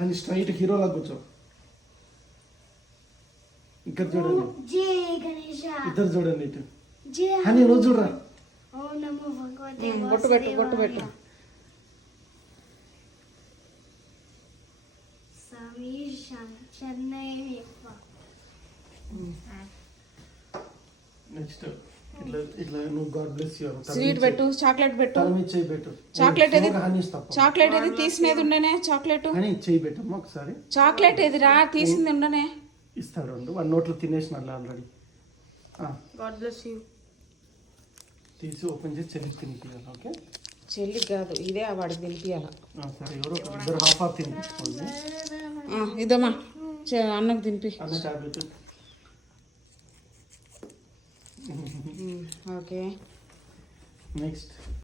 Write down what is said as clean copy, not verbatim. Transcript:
అని స్ట్రైట్ హీరోలా కూర్చో. ఇక్కడ చూడండి, ఇద్దరు చూడండి ఇటు. అని నువ్వు చూడరా. బొట్టు పెట్టు, బొట్టు పెట్టు. నెక్స్ట్ ఇట్లా ఇట్లా నువ్వు గాడ్ బ్లెస్ యు. స్వీట్ పెట్టు, చాక్లెట్ పెట్టు. తలమి చేయి పెట్టు. చాక్లెట్ ఏది? Honey stop. చాక్లెట్ ఏది తీసినది ఉండనే? చాక్లెట్ హనీ చేయి పెట్టమ్మా ఒకసారి. చాక్లెట్ ఏదిరా తీసింది ఉండనే? ఇస్తాడు వన్ నోట్లో తినేసినాడు ఆల్రెడీ. God bless you. తీసి ఓపెన్ చేసి చెల్లికి తినిపించాలి. ఓకే, చెల్లికి కాదు, ఇదే వాడికి తినిపించాల. సరే, ఎవరో ఇద్దరు హాఫ్ హాఫ్ తినిపించుకోండి. ఇదమ్మా అన్నకు తినిపి. అన్న టాబ్లెట్. Okay, next